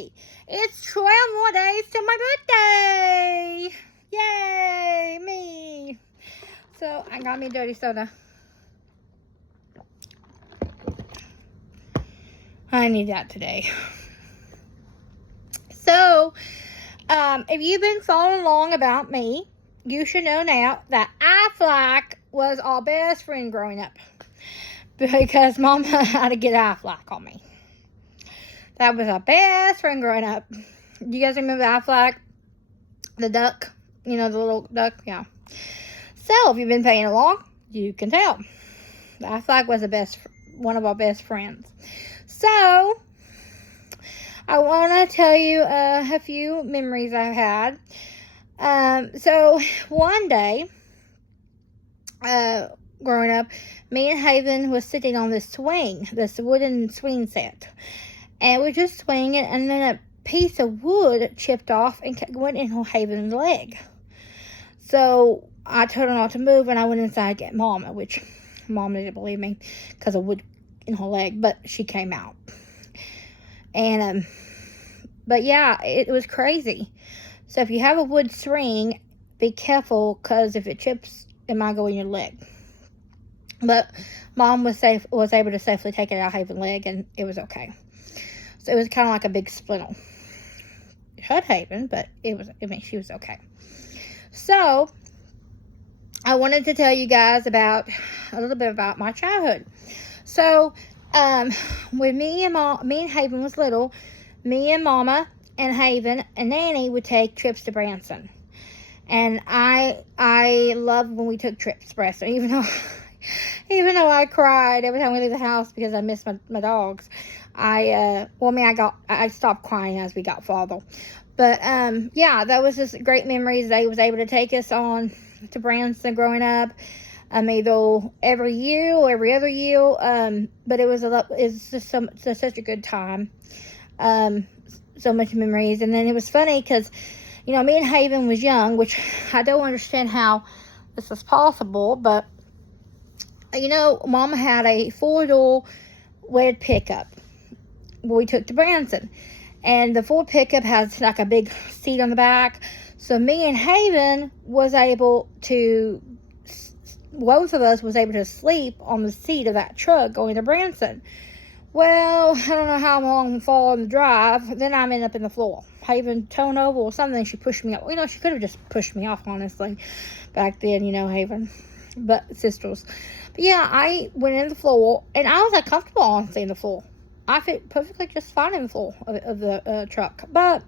today. It's 12 more days to my birthday. Yay, me. So, I got me a dirty soda. I need that today. So, if you've been following along about me, you should know now that Aflac was our best friend growing up. Because Mama had to get Aflac on me. That was our best friend growing up. Do you guys remember Aflac? The duck? You know, the little duck? Yeah. So, if you've been paying along, you can tell. Aflac was one of our best friends. So, I want to tell you a few memories I've had. So, one day, growing up, me and Haven was sitting on this wooden swing set. And we're just swinging, and then a piece of wood chipped off and went in Haven's leg. So, I told her not to move, and I went inside to get Mama, which Mom didn't believe me because of wood in her leg, but she came out. And, but yeah, it was crazy. So, if you have a wood swing, be careful, because if it chips, it might go in your leg. But Mom was able to safely take it out of Haven's leg, and it was okay. So, it was kind of like a big splinter. It hurt Haven, but she was okay. So, I wanted to tell you guys a little bit about my childhood. So, when me and Haven was little, me and Mama and Haven and Nanny would take trips to Branson. And I loved when we took trips to Branson, even though I cried every time we leave the house because I missed my dogs. I stopped crying as we got farther. But, yeah, that was just great memories. They was able to take us on to Branson growing up. Either every year or every other year. But it's just such a good time. So much memories. And then it was funny because, me and Haven was young, which I don't understand how this was possible. But, Mama had a 4-door red pickup we took to Branson. And the Ford pickup has like a big seat on the back. So me and Haven both of us was able to sleep on the seat of that truck going to Branson. Well, I don't know how long we fall on the drive. Then I'm up in the floor. Haven turned over or something. She pushed me up. She could have just pushed me off, honestly. Back then, Haven. But sisters. But yeah, I went in the floor. And I was comfortable, honestly, in the floor. I fit perfectly just fine in the floor of the truck. But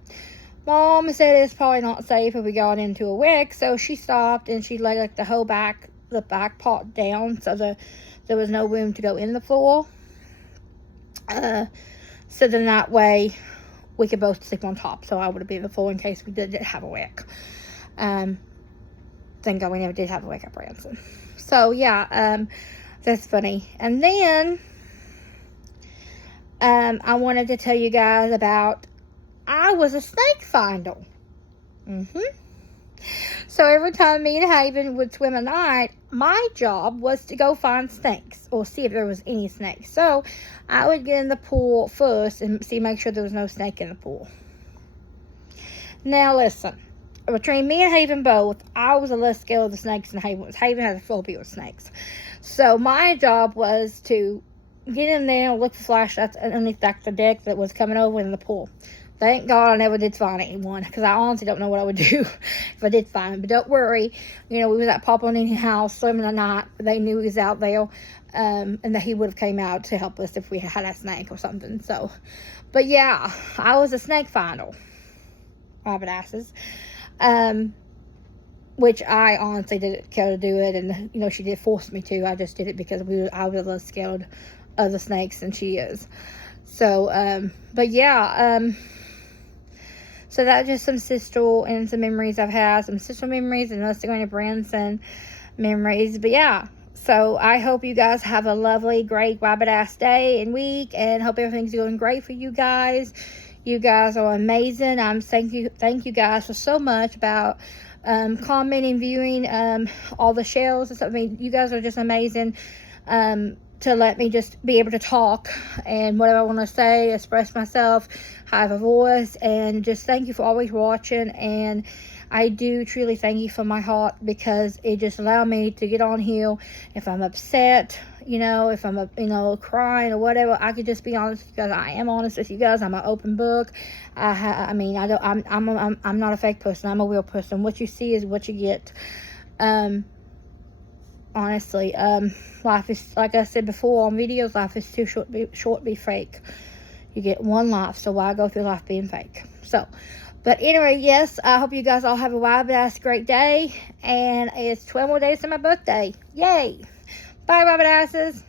Mom said it's probably not safe if we got into a wreck. So she stopped and she laid the back part down. So there was no room to go in the floor. So then that way we could both sleep on top. So I would have been in the floor in case we did have a wreck. Thank God we never did have a wreck at Branson. So yeah, that's funny. And then I wanted to tell you guys about I was a snake finder. So every time me and Haven would swim at night, my job was to go find snakes or see if there was any snakes. So I would get in the pool first and make sure there was no snake in the pool. Now listen, between me and Haven both, I was a less scared of the snakes than Haven was. Haven had a phobia of snakes. So my job was to get in there and look for flashlights underneath the deck that was coming over in the pool. Thank God I never did find anyone, because I honestly don't know what I would do if I did find him. But don't worry, we was at Papa and Nini's house swimming at night. They knew he was out there, and that he would have came out to help us if we had a snake or something. So, but yeah, I was a snake finder. Rabbit asses. Which I honestly didn't care to do it, and she did force me to. I just did it because I was less scared of the snakes than she is. So, but yeah, so that's just some sister and some memories I've had, some sister memories, and us going to Branson memories. But yeah, so I hope you guys have a lovely, great rabbit-ass day and week, and hope everything's going great for you guys. You guys are amazing. Thank you guys for so much about commenting, viewing all the shares and stuff. You guys are just amazing. to let me just be able to talk and whatever I want to say, express myself, have a voice, and just thank you for always watching. And I do truly thank you from my heart, because it just allowed me to get on here. If I'm upset, you know, if I'm, you know, crying or whatever, I could just be honest with you guys. I am honest with you guys. I'm an open book. I mean, I'm not a fake person. I'm a real person. What you see is what you get. Honestly, life is, like I said before on videos, life is too short to be fake. You get one life, so why go through life being fake? So, but anyway, yes, I hope you guys all have a wild-ass great day, and it's 12 more days to my birthday. Yay! Bye, rabbit asses.